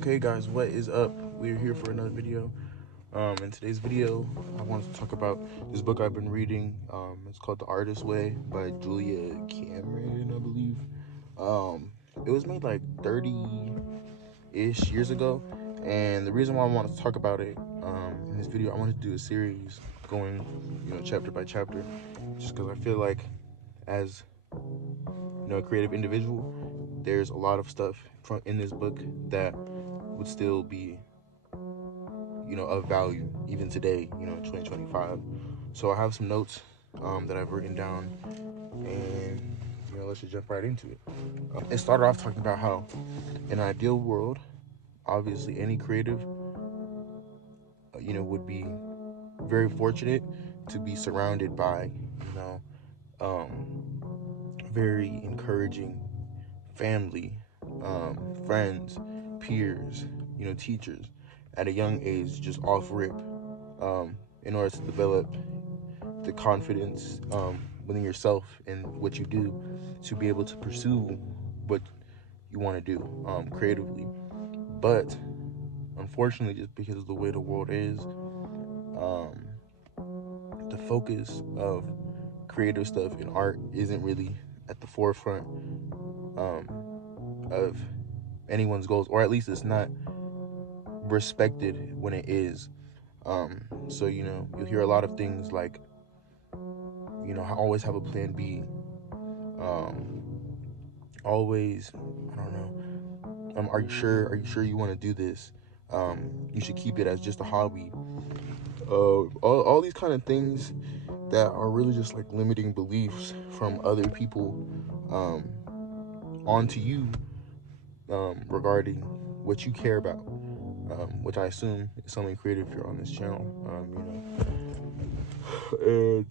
Okay guys, what is up? We're here for another video. In today's video, I wanted to talk about this book I've been reading. It's called The Artist's Way by Julia Cameron, I believe. It was made like 30-ish years ago, and the reason why I wanted to talk about it in this video, I wanted to do a series going, chapter by chapter, just because I feel like as a creative individual, there's a lot of stuff in this book that would still be of value even today, in 2025. So I have some notes that I've written down, and let's just jump right into it. It started off talking about how in an ideal world, obviously any creative would be very fortunate to be surrounded by very encouraging family, friends, peers, teachers at a young age, just off rip, in order to develop the confidence within yourself and what you do to be able to pursue what you want to do creatively. But unfortunately, just because of the way the world is, the focus of creative stuff in art isn't really at the forefront of anyone's goals, or at least it's not respected when it is. So you'll hear a lot of things like, always have a plan B. Always, I don't know. Are you sure you want to do this? You should keep it as just a hobby. All these kind of things that are really just like limiting beliefs from other people onto you regarding what you care about, which I assume is something creative if you're on this channel, and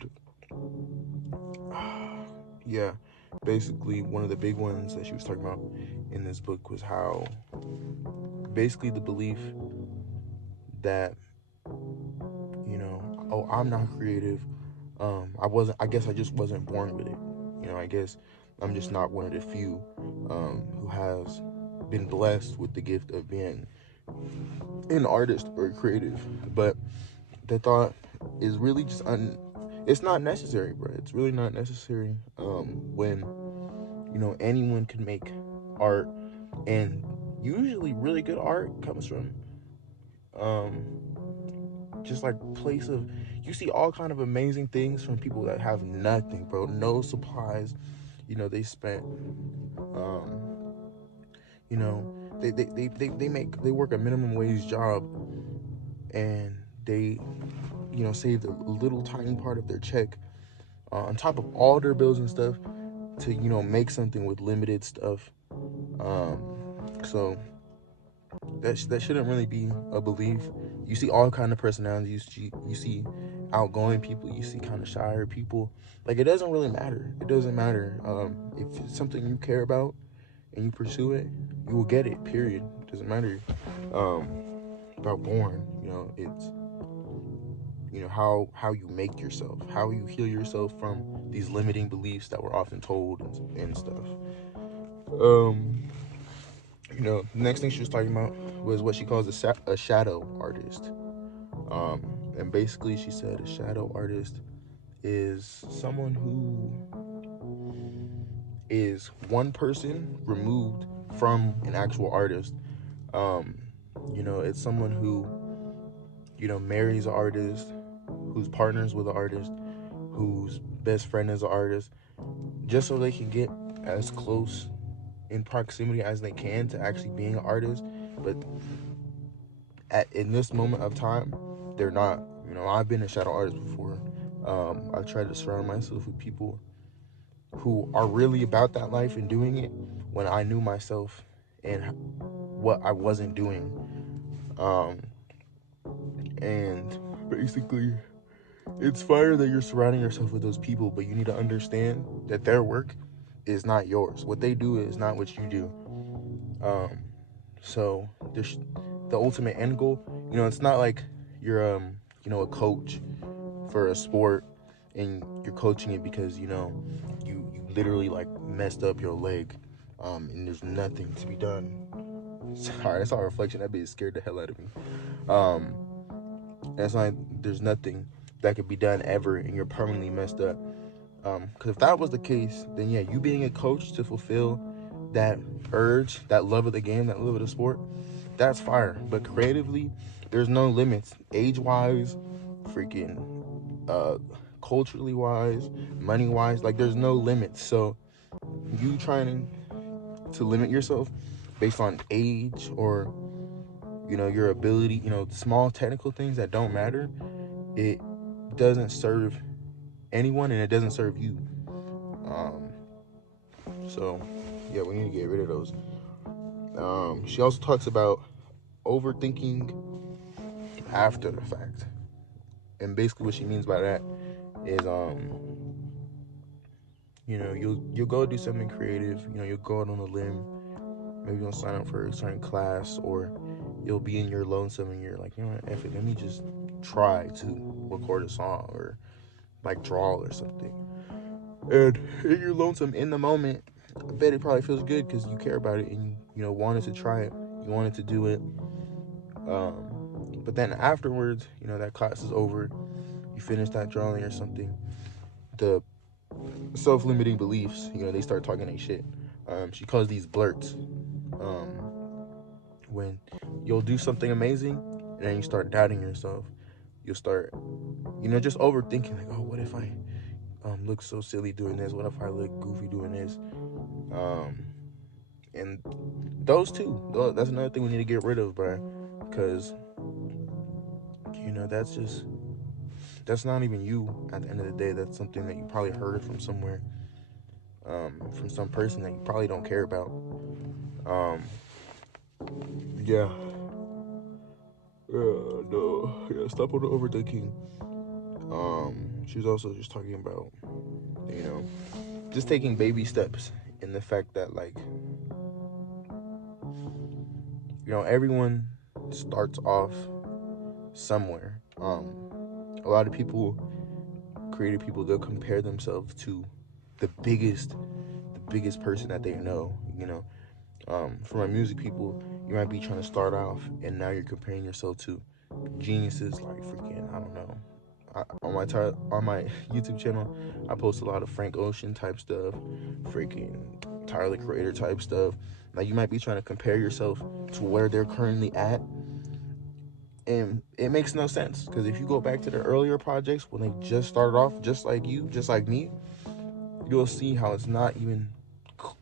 yeah, basically one of the big ones that she was talking about in this book was how basically the belief that oh, I'm not creative, I guess I just wasn't born with it. I guess I'm just not one of the few who has been blessed with the gift of being an artist or creative. But the thought is really just it's not necessary, bro. It's really not necessary when anyone can make art, and usually really good art comes from just like place of, you see all kind of amazing things from people that have nothing, bro, no supplies. They spent they work a minimum wage job, and they saved a little tiny part of their check on top of all their bills and stuff to make something with limited stuff. So that shouldn't really be a belief. You see all kind of personalities. You see outgoing people. You see kind of shyer people. Like, it doesn't really matter. It doesn't matter. If it's something you care about and you pursue it, you will get it. Period. It doesn't matter about born. It's how you make yourself, how you heal yourself from these limiting beliefs that we're often told and stuff. The next thing she was talking about was what she calls a shadow artist. And basically she said a shadow artist is someone who is one person removed from an actual artist. It's someone who, marries an artist, who's partners with an artist, whose best friend is an artist, just so they can get as close in proximity as they can to actually being an artist. But in this moment of time, they're not. I've been a shadow artist before. I've tried to surround myself with people who are really about that life and doing it when I knew myself and what I wasn't doing. And basically, it's fire that you're surrounding yourself with those people, but you need to understand that their work is not yours. What they do is not what you do. So the ultimate end goal, it's not like you're a coach for a sport and you're coaching it because you literally like messed up your leg, and there's nothing to be done. Sorry, I saw a reflection. That bitch scared the hell out of me. Um, and it's like there's nothing that could be done ever, and you're permanently messed up. Because if that was the case, then yeah, you being a coach to fulfill that urge, that love of the game, that love of the sport, that's fire. But creatively, there's no limits, age-wise, freaking, culturally wise, money wise. Like there's no limits. So you trying to limit yourself based on age or your ability, small technical things that don't matter, it doesn't serve anyone and it doesn't serve you. Um, so yeah, we need to get rid of those. She also talks about overthinking after the fact, and basically what she means by that is you'll go do something creative. You'll go out on a limb. Maybe you'll sign up for a certain class, or you'll be in your lonesome and you're like, what, F it, let me just try to record a song or like draw or something. And in your lonesome in the moment, I bet it probably feels good because you care about it and you wanted to try it, you wanted to do it. But then afterwards, that class is over, you finish that drawing or something. The self-limiting beliefs, they start talking their shit. She calls these blurts. When you'll do something amazing and then you start doubting yourself, you'll start, just overthinking, like, oh, what if I look so silly doing this? What if I look goofy doing this? And those two, that's another thing we need to get rid of, bro. Because, that's not even you at the end of the day. That's something that you probably heard from somewhere, from some person that you probably don't care about. Um, yeah. No. Yeah, stop on the overthinking. She was also just talking about, just taking baby steps in the fact that, like, everyone starts off somewhere. A lot of people, creative people, they'll compare themselves to the biggest person that they know. For my music people, you might be trying to start off, and now you're comparing yourself to geniuses like freaking, I don't know. On my YouTube channel, I post a lot of Frank Ocean type stuff, freaking Tyler the Creator type stuff. Like you might be trying to compare yourself to where they're currently at, and it makes no sense because if you go back to the earlier projects when they just started off, just like you, just like me, you'll see how it's not even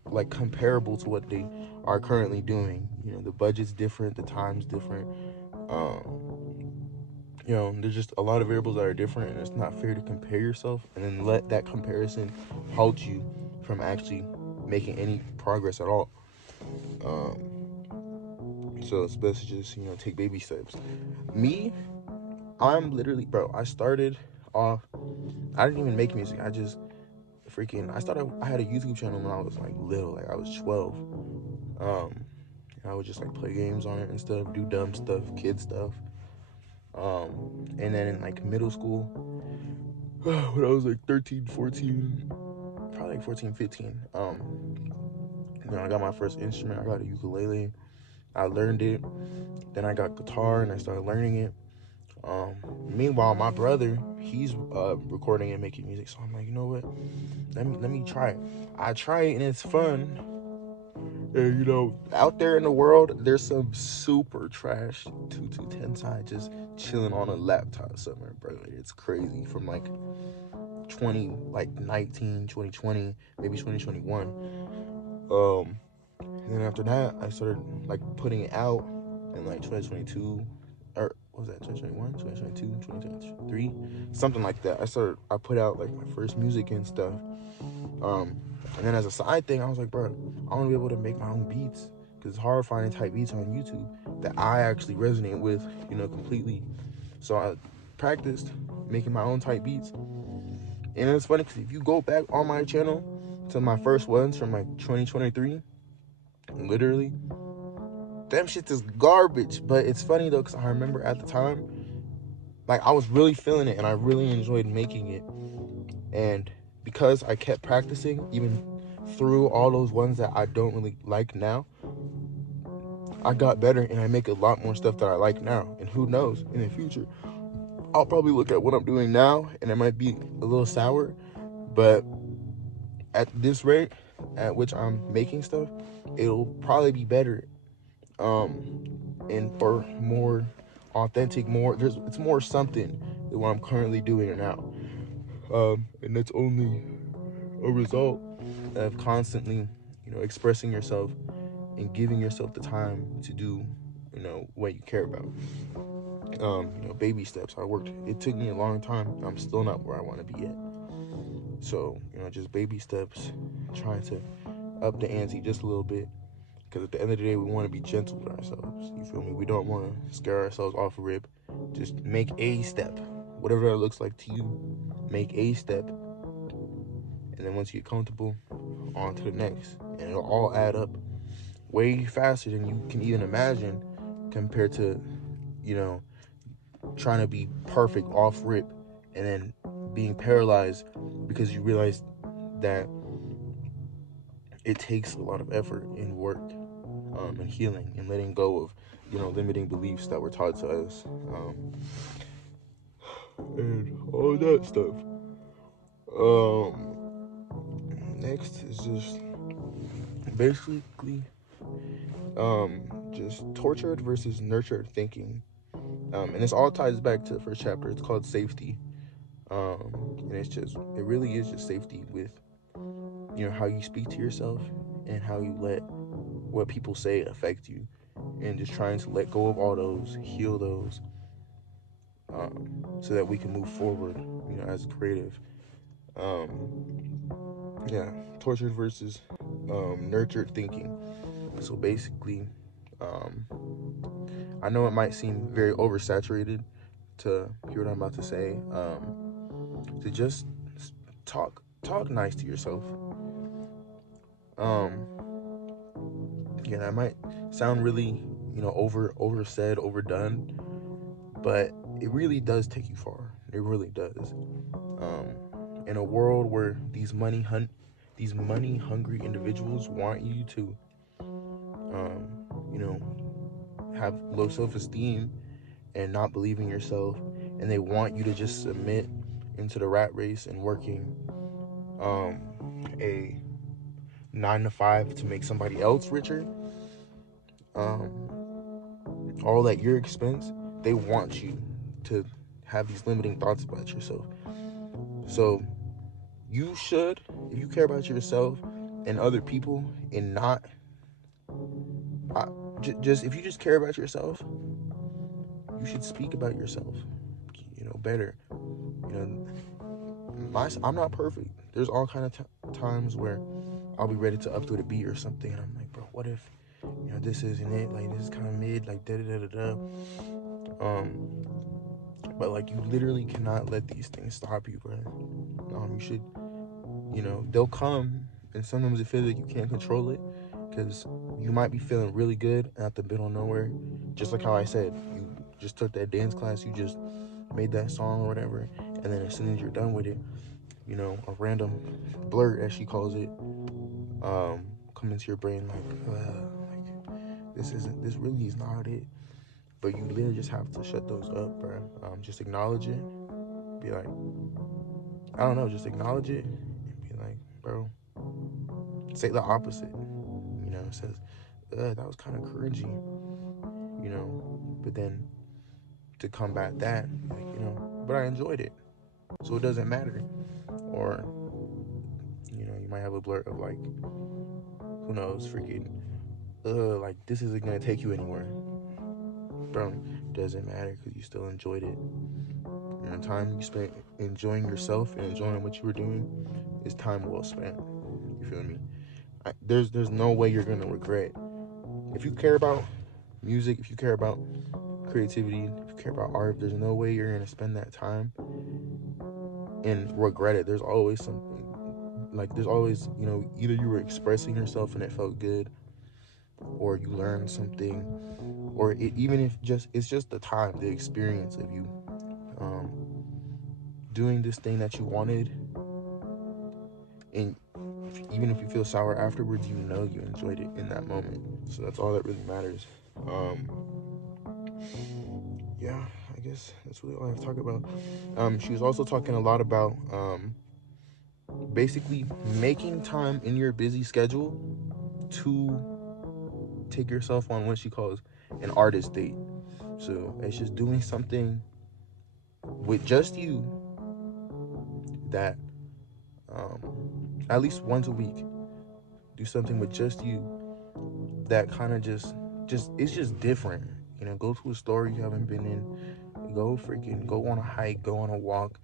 like comparable to what they are currently doing. The budget's different, the time's different. There's just a lot of variables that are different, and it's not fair to compare yourself and then let that comparison halt you from actually making any progress at all. So it's best to just, take baby steps. Me, I'm literally, bro, I started off, I didn't even make music. I had a YouTube channel when I was like little, like I was 12. I would just like play games on it and stuff, do dumb stuff, kid stuff. And then in like middle school, when I was like 13, 14, probably like 14, 15, I got my first instrument. I got a ukulele. I learned it. Then I got guitar and I started learning it. Meanwhile, my brother, he's recording and making music. So I'm like, you know what? Let me try it. I try it and it's fun. And out there in the world, there's some super trash 2210 side just chilling on a laptop somewhere, bro. It's crazy. From like 2020, maybe 2021. And then after that, I started like putting it out in like 2022, or what was that, 2021, 2022, 2023, something like that. I put out like my first music and stuff. And then as a side thing, I was like, bro, I want to be able to make my own beats because it's hard finding type beats on YouTube that I actually resonate with, completely. So I practiced making my own type beats. And it's funny because if you go back on my channel to my first ones from like 2023, literally, them shit is garbage. But it's funny though because I remember at the time, like I was really feeling it and I really enjoyed making it. And because I kept practicing, even through all those ones that I don't really like now, I got better and I make a lot more stuff that I like now. And who knows, in the future, I'll probably look at what I'm doing now and it might be a little sour, but at this rate at which I'm making stuff, it'll probably be better, and or more authentic, it's more something than what I'm currently doing now. And that's only a result of constantly, expressing yourself and giving yourself the time to do, what you care about. Baby steps. It took me a long time. I'm still not where I want to be at. So, just baby steps, trying to up the ante just a little bit. Because at the end of the day, we want to be gentle with ourselves. You feel me? We don't want to scare ourselves off a rip. Just make a step. Whatever that looks like to you, make a step. And then once you get comfortable, on to the next. And it'll all add up way faster than you can even imagine, compared to, trying to be perfect off rip and then being paralyzed because you realize that it takes a lot of effort and work, and healing and letting go of, limiting beliefs that were taught to us, and all that stuff. Next is just basically, just tortured versus nurtured thinking. And this all ties back to the first chapter. It's called safety. And it really is just safety with, how you speak to yourself and how you let what people say affect you, and just trying to let go of all those, heal those, so that we can move forward, as creative. Yeah, tortured versus, nurtured thinking. So basically, um, I know it might seem very oversaturated to hear what I'm about to say. To just talk nice to yourself. Um, yeah, that might sound really, over said, overdone, but it really does take you far. It really does. Um, in a world where these money hungry individuals want you to, um, you know, have low self esteem and not believe in yourself, and they want you to just submit into the rat race and working, a 9 to 5 to make somebody else richer, um, all at your expense. They want you to have these limiting thoughts about yourself. So you should, if you care about yourself and other people, and not, just if you just care about yourself, you should speak about yourself, better. I'm not perfect. There's all kind of times where I'll be ready to up through the beat or something, and I'm like, bro, what if, this isn't it? Like, this is kind of mid, like, da da da da da. But like, you literally cannot let these things stop you, bro. You should, they'll come, and sometimes it feels like you can't control it, because you might be feeling really good at the middle of nowhere. Just like how I said, you just took that dance class, you just made that song or whatever, and then as soon as you're done with it, a random blurt, as she calls it, come into your brain like, this really is not it. But you literally just have to shut those up, bro. Just acknowledge it. Be like, I don't know, just acknowledge it and be like, bro, say the opposite. It says, that was kind of cringy, but then to combat that, like, but I enjoyed it, so it doesn't matter. Or, you might have a blurt of like, who knows, freaking, like, this isn't gonna take you anywhere. Bro, doesn't matter, because you still enjoyed it. Time you spent enjoying yourself and enjoying what you were doing is time well spent. You feel me? There's no way you're gonna regret. If you care about music, if you care about creativity, if you care about art, there's no way you're gonna spend that time and regret it. There's always something, like, there's always, either you were expressing yourself and it felt good, or you learned something, or even if it's just the time, the experience of you, doing this thing that you wanted, and even if you feel sour afterwards, you enjoyed it in that moment. So that's all that really matters. Yeah, I guess that's really all I have to talk about. She was also talking a lot about basically making time in your busy schedule to take yourself on what she calls an artist date. So it's just doing something with just you that at least once a week, do something with just you that kind of just it's just different. Go to a store you haven't been in, go on a hike, go on a walk,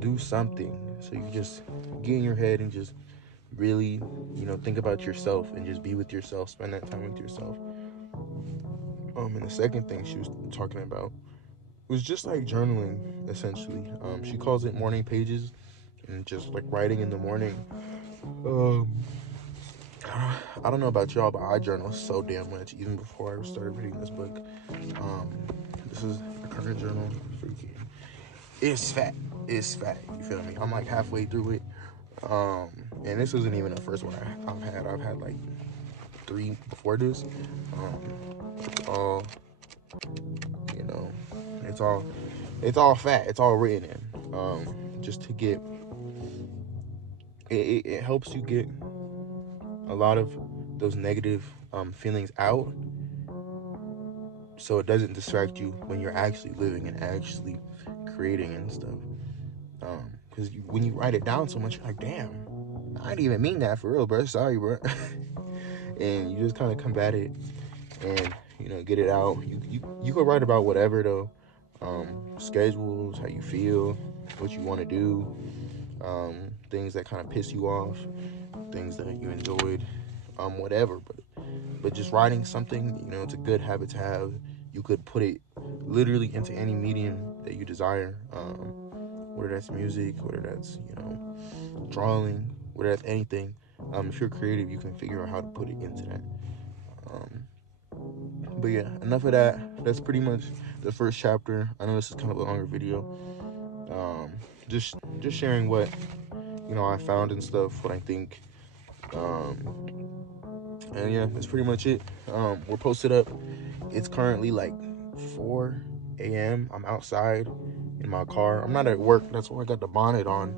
do something so you just get in your head and just really think about yourself and just be with yourself, spend that time with yourself. And the second thing she was talking about was just like journaling, essentially. She calls it morning pages, and just like writing in the morning. um I don't know about y'all, but I journal so damn much even before I started reading this book. um this is a current journal. Freaking, it's fat. It's fat, you feel me? I'm like halfway through it. And this isn't even the first one I've had like 3 before this. It's all, you know, it's all fat. It's all written in. Just to get it helps you get a lot of those negative feelings out, so it doesn't distract you when you're actually living and actually creating and stuff. Because when you write it down so much, you're like, damn, I didn't even mean that for real, bro. Sorry, bro. And you just kind of combat it and get it out. You could write about whatever though. Schedules, how you feel, what you want to do, things that kind of piss you off, things that you enjoyed, whatever. But just writing something, it's a good habit to have. You could put it literally into any medium that you desire, whether that's music, whether that's drawing, whether that's anything. If you're creative, you can figure out how to put it into that. Um, but yeah, enough of that. That's pretty much the first chapter. I know this is kind of a longer video. Um, just sharing what I found and stuff, what I think. And yeah, that's pretty much it. We're posted up. It's currently like 4 a.m. I'm outside in my car. I'm not at work. That's why I got the bonnet on.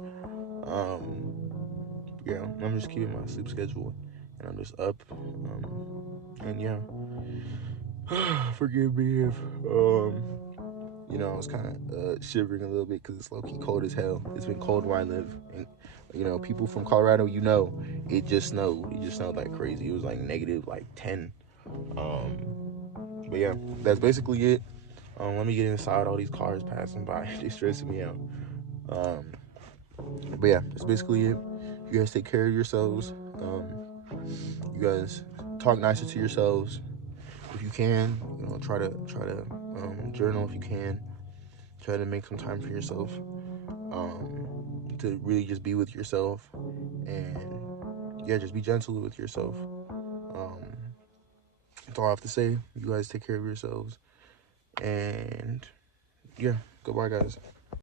Yeah, I'm just keeping my sleep schedule, and I'm just up. And yeah, forgive me if I was kind of shivering a little bit because it's low-key cold as hell. It's been cold where I live, and people from Colorado, it just snowed. It just snowed like crazy. It was like negative like 10. But yeah, that's basically it. Let me get inside. All these cars passing by, they stressing me out. But yeah, that's basically it. You guys take care of yourselves. You guys talk nicer to yourselves if you can. Try to journal if you can. Try to make some time for yourself, to really just be with yourself, and yeah, just be gentle with yourself. That's all I have to say. You guys take care of yourselves, and yeah, goodbye, guys.